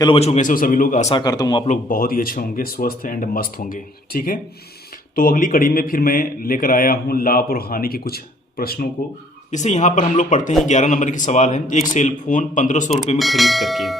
Hello बच्चों, कैसे हो सभी लोग। आशा करता हूँ आप लोग बहुत ही अच्छे होंगे, स्वस्थ एंड मस्त होंगे। ठीक है, तो अगली कड़ी में फिर मैं लेकर आया हूँ लाभ और हानि के कुछ प्रश्नों को। जैसे यहाँ पर हम लोग पढ़ते हैं 11 नंबर की सवाल है। एक सेल फोन 1500 रुपये में खरीद करके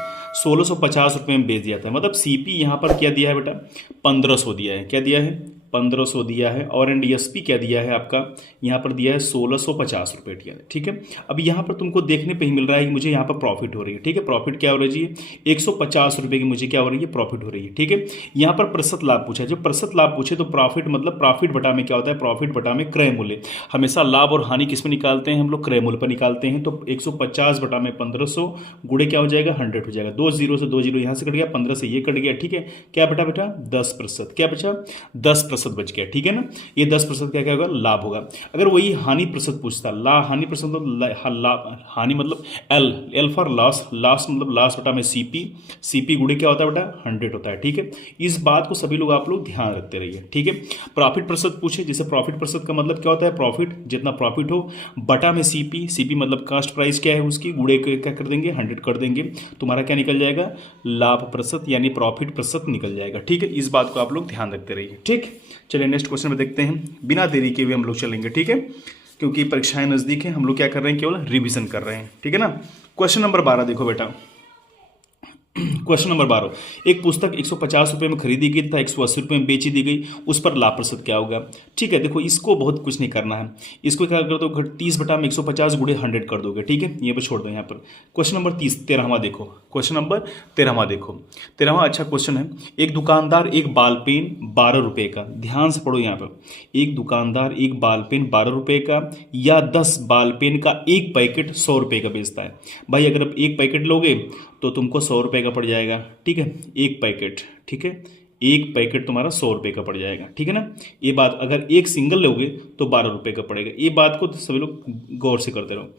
1650 रुपये में बेच दिया था। मतलब सीपी यहाँ पर क्या दिया है बेटा, 1500 दिया है। क्या दिया है, 1500 दिया है। और एंड एसपी क्या दिया है आपका, यहाँ पर दिया है 1650 रुपये दिया है। ठीक है, अब यहाँ पर तुमको देखने पे ही मिल रहा है कि मुझे यहाँ पर प्रॉफिट हो रही है। ठीक है, प्रॉफिट क्या हो रही है, 150 रुपये की मुझे क्या हो रही है, प्रॉफिट हो रही है। ठीक है, यहाँ पर प्रतिशत लाभ पूछा है। जब प्रतिशत लाभ पूछे तो प्रॉफिट मतलब प्रॉफिट बटा में क्या होता है, प्रॉफिट बटा में क्रय मूल्य। हमेशा लाभ और हानि किस में निकालते हैं हम लोग, क्रय मूल्य पर निकालते हैं। तो 150 बटा में 1500 गुड़े क्या हो जाएगा, 100 हो जाएगा। 2 जीरो से 2 जीरो यहाँ से कट गया, 15 से ये कट गया। ठीक है, क्या बेटा बेटा 10%, क्या बचा 10% बच गया। ठीक है ना, ये 10% क्या क्या होगा, लाभ होगा। अगर वही हानि प्रतिशत पूछता, हानि प्रतिशत मतलब हानि मतलब एल फॉर लॉस, लॉस मतलब लॉस बटा में सीपी गुड़े क्या होता है बेटा, 100 होता है। ठीक है, इस बात को सभी लोग आप लोग ध्यान रखते रहिए। ठीक है, प्रॉफिट प्रतिशत पूछे, जैसे प्रॉफिट प्रतिशत का मतलब क्या होता है, प्रॉफिट जितना प्रॉफिट हो बटा में सीपी मतलब कास्ट प्राइस क्या है उसकी, गुड़े क्या कर देंगे, 100 कर देंगे। तुम्हारा क्या निकल जाएगा, लाभ प्रतिशत यानी प्रॉफिट प्रतिशत निकल जाएगा। ठीक है, इस बात को आप लोग ध्यान रखते रहिए। ठीक, चलिए नेक्स्ट क्वेश्चन में देखते हैं। बिना देरी के हुए हम लोग चलेंगे। ठीक है, क्योंकि परीक्षाएं नजदीक हैं, हम लोग क्या कर रहे हैं, केवल रिवीजन कर रहे हैं। ठीक है ना, क्वेश्चन नंबर 12 देखो बेटा। क्वेश्चन नंबर 12, एक पुस्तक 150 रुपये में खरीदी गई तथा 180 रुपये में बेची दी गई, उस पर लाभ प्रतिशत क्या होगा। ठीक है, देखो इसको बहुत कुछ नहीं करना है। इसको क्या कर दो, 30 बटा में 150 गुड़े 100 कर दोगे। ठीक है, ये पर छोड़ दो। यहाँ पर क्वेश्चन नंबर 13वां देखो। क्वेश्चन नंबर 13वां देखो, 13वां अच्छा क्वेश्चन है। एक दुकानदार एक बाल पेन 12 रुपये का, ध्यान से पढ़ो यहाँ पर, एक दुकानदार एक बाल पेन 12 रुपये का या 10 बाल पेन का एक पैकेट 100 रुपये का बेचता है। भाई अगर आप एक पैकेट लोगे तो तुमको 100 रुपये का पड़ जाएगा। ठीक है, एक पैकेट। ठीक है, एक पैकेट तुम्हारा 100 रुपये का पड़ जाएगा। ठीक है ना, ये बात अगर एक सिंगल लोगे तो 12 रुपये का पड़ेगा। ये बात को सभी लोग गौर से करते रहो।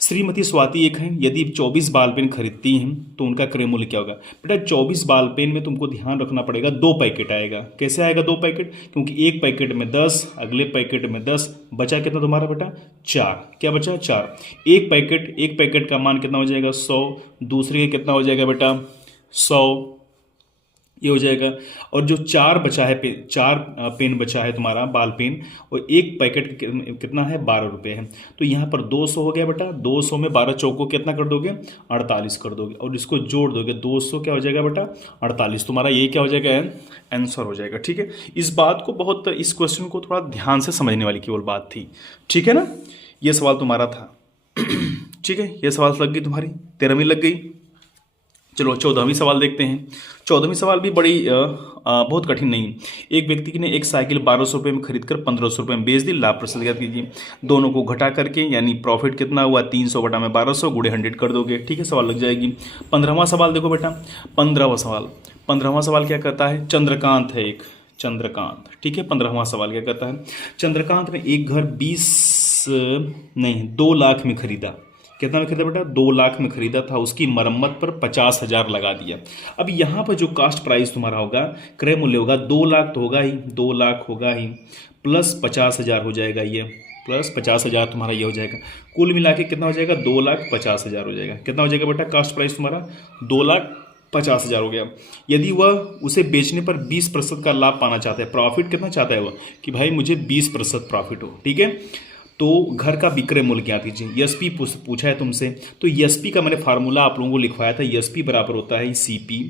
श्रीमती स्वाति एक है, यदि 24 बाल पेन खरीदती हैं तो उनका क्रय मूल्य क्या होगा। बेटा 24 बाल पेन में तुमको ध्यान रखना पड़ेगा, 2 पैकेट आएगा। कैसे आएगा 2 पैकेट, क्योंकि एक पैकेट में 10, अगले पैकेट में 10, बचा कितना तुम्हारा बेटा 4। क्या बचा 4। एक पैकेट का मान कितना हो जाएगा 100, दूसरे का कितना हो जाएगा बेटा 100, ये हो जाएगा। और जो 4 बचा है चार पेन बचा है तुम्हारा बाल पेन, और एक पैकेट कितना है 12 रुपये है। तो यहाँ पर 200 हो गया बेटा, 200 में 12 चौको कितना कर दोगे 48 कर दोगे, और इसको जोड़ दोगे 200 क्या हो जाएगा बेटा 48। तुम्हारा ये क्या हो जाएगा, आंसर हो जाएगा। ठीक है, इस बात को बहुत, इस क्वेश्चन को थोड़ा ध्यान से समझने वाली केवल बात थी। ठीक है ना, ये सवाल तुम्हारा था। ठीक है, ये सवाल लग गई तुम्हारी, 13वीं लग गई। चलो 14वीं सवाल देखते हैं। 14वीं सवाल भी बड़ी बहुत कठिन नहीं। एक व्यक्ति ने एक साइकिल 1200 रुपये में खरीदकर 1500 रुपये में बेच दी, लाभ प्रतिशत ज्ञात कीजिए। दोनों को घटा करके यानी प्रॉफिट कितना हुआ, 300 बटा में 1200 गुड़े 100 कर दोगे। ठीक है, सवाल लग जाएगी। 15वां सवाल देखो बेटा, 15वां सवाल क्या कहता है, चंद्रकांत है एक, चंद्रकांत। ठीक है, 15वां सवाल क्या कहता है, चंद्रकांत ने एक घर 2 लाख में खरीदा। कितना में खरीदा बेटा, 2 लाख में खरीदा था, उसकी मरम्मत पर 50,000 लगा दिया। अब यहाँ पर जो कास्ट प्राइस तुम्हारा होगा, क्रय मूल्य होगा 2 लाख तो होगा ही, 2 लाख होगा ही, प्लस 50,000 हो जाएगा, ये प्लस 50,000 तुम्हारा ये हो जाएगा। कुल मिला के कितना हो जाएगा, 2,50,000 हो जाएगा। कितना हो जाएगा बेटा कास्ट प्राइस तुम्हारा, 2,50,000 हो गया। यदि वह उसे बेचने पर 20% का लाभ पाना चाहता है, प्रॉफिट कितना चाहता है वह, कि भाई मुझे 20% प्रॉफिट हो। ठीक है, तो घर का विक्रय मूल्य क्या कीजिए, एसपी पूछा है तुमसे। तो एसपी का मैंने फार्मूला आप लोगों को लिखवाया था, एसपी बराबर होता है सीपी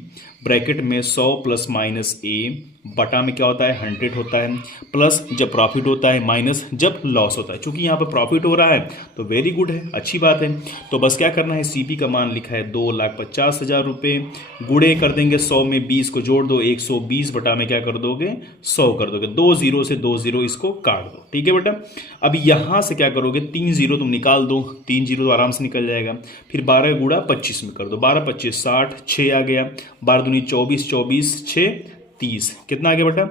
ब्रैकेट में 100 प्लस माइनस ए बटा में क्या होता है 100 होता है, प्लस जब प्रॉफिट होता है माइनस जब लॉस होता है। चूंकि यहाँ पर प्रॉफिट हो रहा है तो वेरी गुड है, अच्छी बात है। तो बस क्या करना है, सीपी का मान लिखा है 2,50,000 रुपये, गुड़े कर देंगे 100 में 20 को जोड़ दो, 120 बटा में क्या कर दोगे 100 कर दोगे। 2 जीरो से 2 जीरो इसको काट दो। ठीक है बेटा, अब यहाँ से क्या करोगे, 3 जीरो तुम निकाल दो, 3 जीरो तो आराम से निकल जाएगा। फिर 12 गुड़ा 25 में कर दो, 12 25 60, 6 आ गया, 12 दूनी 24, 24 6 30, कितना आ गया बेटा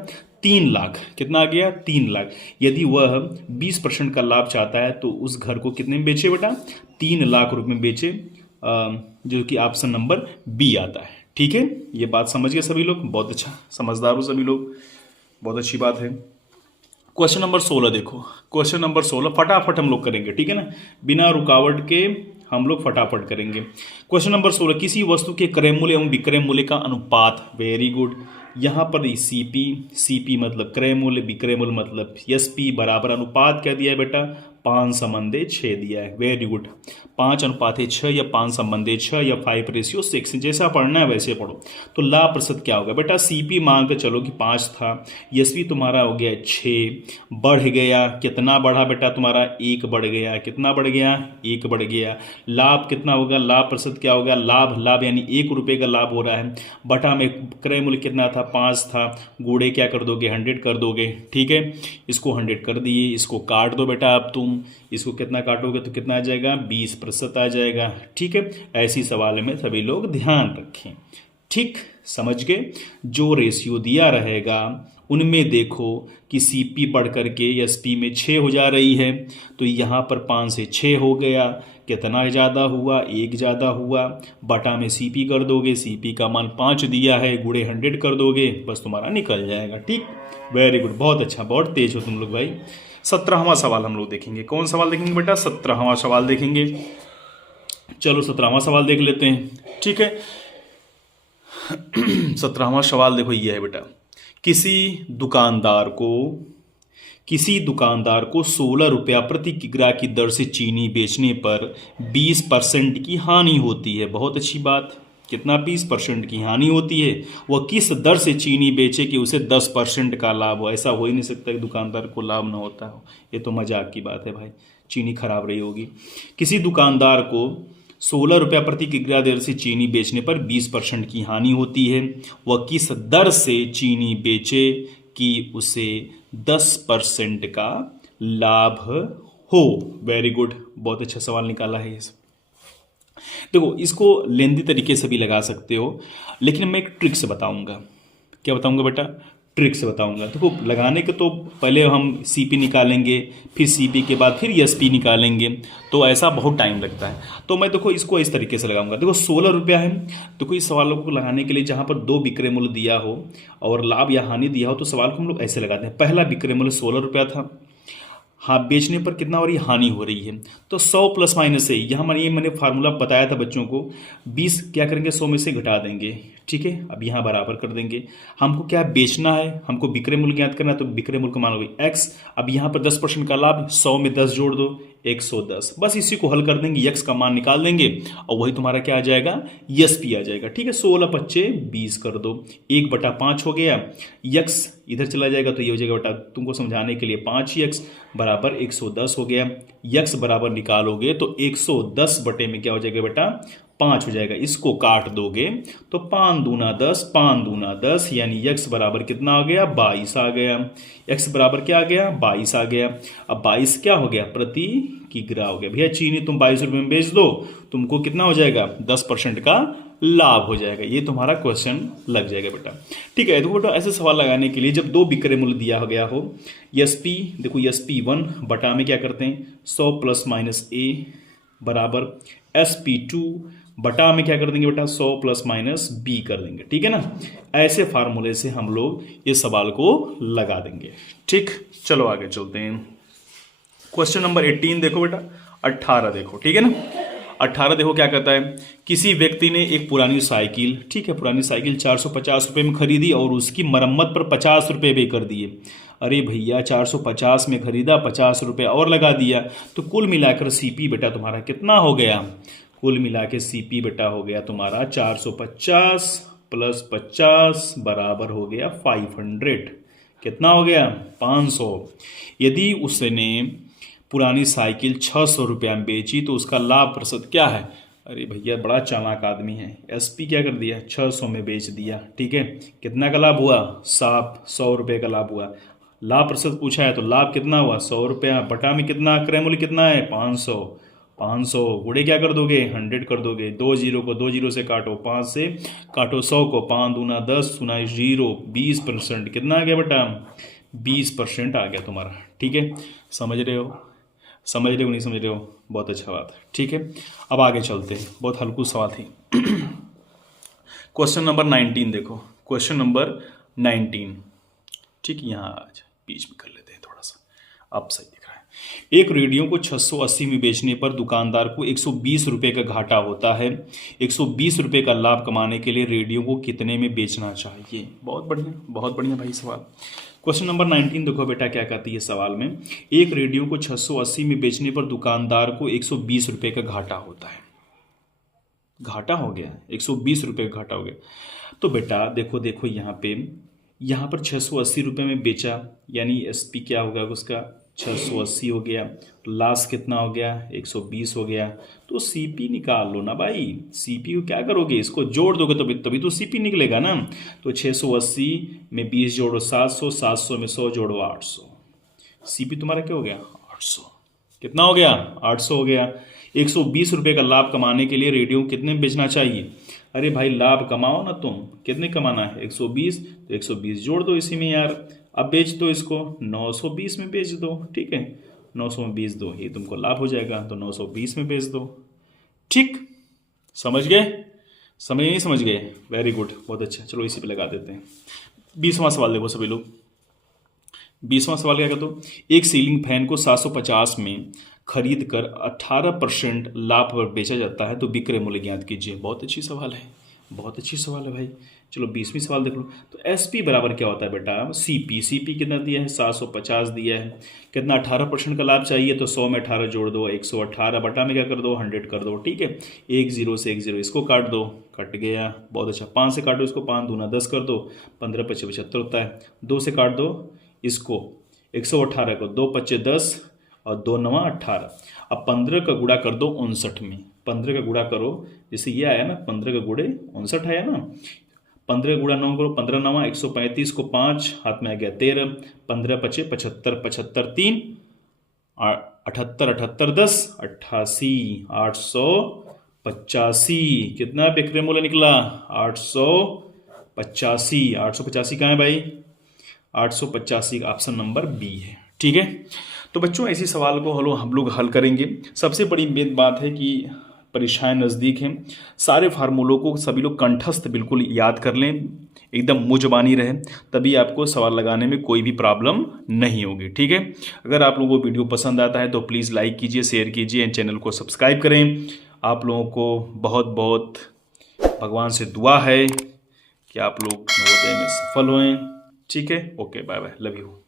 3 लाख। कितना आ गया 3 लाख। यदि वह 20% का लाभ चाहता है तो उस घर को कितने में बेचे बेटा, 3 लाख रुपए में बेचे, जो कि ऑप्शन नंबर बी आता है। ठीक है, ये बात समझ गए सभी लोग, बहुत अच्छा, समझदार हो सभी लोग, बहुत अच्छी बात है। क्वेश्चन नंबर 16 देखो, क्वेश्चन नंबर 16 फटाफट हम लोग करेंगे। ठीक है ना, बिना रुकावट के हम लोग फटाफट करेंगे। क्वेश्चन नंबर 16, किसी वस्तु के क्रय मूल्य एवं विक्रय मूल्य का अनुपात। Very good. यहाँ पर सीपी मतलब क्रय मूल्य, विक्रय मूल्य मतलब एसपी बराबर अनुपात क्या दिया है बेटा, 5:6 दिया है। Very good. 5:6 या 5:6 या 5:6, जैसा पढ़ना है वैसे पढ़ो। तो लाभ प्रतिशत क्या होगा बेटा, सीपी मान के चलो कि 5 था, एसपी तुम्हारा हो गया 6, बढ़ गया, कितना बढ़ा बेटा तुम्हारा, 1 बढ़ गया, कितना बढ़ गया, 1 बढ़ गया। लाभ कितना होगा, लाभ प्रतिशत क्या होगा, लाभ यानी 1 रुपये का लाभ हो रहा है, बटा में क्रय मूल्य कितना था, 5 था, गुणे क्या कर दोगे, 100 कर दोगे। ठीक है, इसको 100 कर दिए, इसको काट दो बेटा। अब तुम इसको कितना काटोगे तो कितना आ जाएगा, 20% आ जाएगा। ठीक है, ऐसी सवाल में सभी लोग ध्यान रखें। ठीक, समझ गए। जो रेशियो दिया रहेगा उनमें देखो कि सीपी बढ़ करके एसपी में 6 हो जा रही है, तो यहाँ पर 5 से 6 हो गया, कितना ज़्यादा हुआ, 1 ज़्यादा हुआ, बटा में सीपी कर दोगे, सीपी का मान 5 दिया है, गुणे 100 कर दोगे, बस तुम्हारा निकल जाएगा। ठीक, वेरी गुड, बहुत अच्छा, बहुत तेज हो तुम लोग भाई। 17वां सवाल हम लोग देखेंगे। कौन सवाल देखेंगे बेटा, 17वां सवाल देखेंगे। चलो 17वां सवाल देख लेते हैं। ठीक है, 17वां सवाल देखो, ये है बेटा, किसी दुकानदार को 16 रुपया प्रति किग्रा की दर से चीनी बेचने पर 20% की हानि होती है। बहुत अच्छी बात। कितना, 20% की हानि होती है। वह किस दर से चीनी बेचे कि उसे 10% का लाभ हो। ऐसा हो ही नहीं सकता कि दुकानदार को लाभ ना होता हो, ये तो मजाक की बात है भाई, चीनी खराब रही होगी। किसी दुकानदार को 16 रुपया प्रति किग्रा दर से चीनी बेचने पर 20% की हानि होती है। वह किस दर से चीनी बेचे कि उसे 10% का लाभ हो। वेरी गुड, बहुत अच्छा सवाल निकाला है ये। देखो, इसको लेंदी तरीके से भी लगा सकते हो, लेकिन मैं एक ट्रिक से बताऊंगा। क्या बताऊंगा बेटा, ट्रिक से बताऊंगा। देखो, लगाने के तो पहले हम सीपी निकालेंगे, फिर सीपी के बाद फिर एसपी निकालेंगे, तो ऐसा बहुत टाइम लगता है। तो मैं देखो इसको इस तरीके से लगाऊंगा। देखो 16 रुपया है, देखो इस सवालों को लगाने के लिए जहाँ पर 2 विक्रय मूल्य दिया हो और लाभ या हानि दिया हो, तो सवाल को हम लोग ऐसे लगाते हैं। पहला विक्रय मूल्य 16 रुपया था, हाँ, बेचने पर कितना हो रही है, हानि हो रही है, तो 100 प्लस माइनस से यहाँ मैंने फार्मूला बताया था बच्चों को, 20 क्या करेंगे, 100 में से घटा देंगे। ठीक है, अब यहाँ बराबर कर देंगे। हमको क्या बेचना है, हमको विक्रय मूल्य ज्ञात करना है, तो विक्रय मूल्य का मान होगी एक्स। अब यहाँ पर 10% का लाभ, 100 में 10 जोड़ दो, 110। बस इसी को हल कर देंगे, यक्स का मान निकाल देंगे और वही तुम्हारा क्या आ जाएगा, एसपी आ जाएगा। ठीक है, 16 पच्चे 20 कर दो, 1/5 हो गया, यक्स इधर चला जाएगा तो ये हो जाएगा बेटा, तुमको समझाने के लिए 5x बराबर 110 हो गया। यक्स बराबर निकालोगे तो 110 बटे में क्या हो जाएगा बेटा, 5 हो जाएगा। इसको काट दोगे तो 5 दूना 10, 5 दूना 10, यानी यक्स बराबर कितना आ गया, 22 आ गया। यक्स बराबर क्या आ गया, 22 आ गया। अब 22 क्या हो गया, प्रति किग्रा हो गया। भैया चीनी तुम 22 रुपये में बेच दो, तुमको कितना हो जाएगा, 10% का लाभ हो जाएगा। ये तुम्हारा क्वेश्चन लग जाएगा बेटा। ठीक है, तो बेटा ऐसे सवाल लगाने के लिए जब 2 विक्रय मूल्य दिया गया हो, एसपी देखो, एसपी 1 बटा में क्या करते हैं, 100 प्लस माइनस ए बराबर SP2 बटा में क्या कर देंगे बेटा, 100 प्लस माइनस बी कर देंगे। ठीक है ना, ऐसे फार्मूले से हम लोग इस सवाल को लगा देंगे। ठीक, चलो आगे चलते हैं। क्वेश्चन नंबर 18 देखो बेटा, 18 देखो। ठीक है ना, 18 देखो क्या कहता है, किसी व्यक्ति ने एक पुरानी साइकिल, ठीक है, पुरानी साइकिल 450 रुपये में खरीदी और उसकी मरम्मत पर 50 रुपये पे कर दिए। अरे भैया 450 में खरीदा, 50 रुपये और लगा दिया, तो कुल मिलाकर सीपी बेटा तुम्हारा कितना हो गया, कुल मिला के सीपी बेटा हो गया तुम्हारा 450 प्लस 50 बराबर हो गया 500। कितना हो गया, 500। यदि उसने पुरानी साइकिल 600 रुपया में बेची तो उसका लाभ प्रतिशत क्या है। अरे भैया बड़ा चालाक आदमी है, एसपी क्या कर दिया, 600 में बेच दिया। ठीक है, कितना का लाभ हुआ, साफ 100 रुपये का लाभ हुआ। लाभ प्रतिशत पूछा है तो लाभ कितना हुआ, 100 रुपया, बटा में कितना, क्रय मूल्य कितना है, 500। 500 गुणे क्या कर दोगे, 100 कर दोगे। 2 जीरो को 2 जीरो से काटो, 5 से काटो 100 को, 5 दूना 10 सुना 0, 20%। कितना आ गया बेटा, 20% आ गया तुम्हारा। ठीक है, समझ रहे हो, समझ रहे हो नहीं समझ रहे हो, बहुत अच्छा बात है। ठीक है, अब आगे चलते हैं, बहुत हल्कू सवाल थी। क्वेश्चन नंबर 19 देखो, क्वेश्चन नंबर 19। ठीक, यहाँ आज बीच में कर लेते हैं थोड़ा सा, अब सही दिख रहा है। एक रेडियो को 680 में बेचने पर दुकानदार को 120 रुपये का घाटा होता है। 120 रुपये का लाभ कमाने के लिए रेडियो को कितने में बेचना चाहिए? बहुत बढ़िया भाई सवाल। क्वेश्चन नंबर 19 देखो बेटा क्या कहती है सवाल में। एक रेडियो को 680 में बेचने पर दुकानदार को 120 रुपये का घाटा होता है। घाटा हो गया, 120 रुपये का घाटा हो गया। तो बेटा देखो यहाँ पर 680 रुपये में बेचा, यानी एसपी क्या होगा उसका 680 हो गया, लास्ट कितना हो गया 120 हो गया। तो सीपी निकाल लो ना भाई। सीपी को क्या करोगे, इसको जोड़ दोगे तो तभी तो सीपी निकलेगा ना। तो 680 में 20 जोड़ो 700, 700 में 100 जोड़ो 800। सीपी तुम्हारा क्या हो गया 800। कितना हो गया 800 हो गया। 120 रुपये का लाभ कमाने के लिए रेडियो कितने में बेचना चाहिए? अरे भाई लाभ कमाओ ना तुम, कितने कमाना है 120, तो 120 जोड़ दो इसी में यार। अब बेच दो इसको 920 में बेच दो, ठीक है 900 में बेच दो, ये तुमको लाभ हो जाएगा। तो 920 में बेच दो। ठीक, समझ गए? नहीं समझ गए? वेरी गुड, बहुत अच्छा। चलो इसी पे लगा देते हैं। 20वां सवाल देखो सभी लोग। 20वां सवाल क्या कहते हो, एक सीलिंग फैन को 750 में खरीद कर 18% लाभ पर बेचा जाता है तो विक्रय मूल्य ज्ञात कीजिए। बहुत अच्छी सवाल है भाई। चलो 20वीं सवाल देख लो। तो एसपी बराबर क्या होता है बेटा, सीपी कितना दिया है 750 दिया है, कितना 18% का लाभ चाहिए, तो 100 में 18 जोड़ दो 118 बटा में क्या कर दो 100 कर दो, ठीक है। 1 0 से 1 0 इसको काट दो, कट गया, बहुत अच्छा। 5 से काटो इसको, 5 दूना 10 कर दो, 15 × 5 = 75 होता है। 2 से काट दो इसको 118 को, 2 × 5 = 10 और 2 × 9 = 18। अब 15 का गुणा कर दो 59 में, 15 का गुणा करो, जैसे ये आया ना 15 का गुणे 59 आया ना। 15 का गुणा 9 करो, 15 × 9 = 135 को 5 हाथ में आ गया 13, 15 × 5 = 75, 75 3 78 78 10 88 885। कितना विक्रय मूल्य निकला 885। 885 कहाँ है भाई, 885 का ऑप्शन नंबर बी है, ठीक है। तो बच्चों ऐसे सवाल को हम लोग हल करेंगे। सबसे बड़ी बात है कि परीक्षाएं नज़दीक हैं, सारे फार्मूलों को सभी लोग कंठस्थ बिल्कुल याद कर लें, एकदम मुँह ज़बानी रहे, तभी आपको सवाल लगाने में कोई भी प्रॉब्लम नहीं होगी, ठीक है। अगर आप लोगों को वीडियो पसंद आता है तो प्लीज़ लाइक कीजिए, शेयर कीजिए एंड चैनल को सब्सक्राइब करें। आप लोगों को बहुत बहुत भगवान से दुआ है कि आप लोग नवोदय में सफल हों, ठीक है। Okay, bye bye, love you.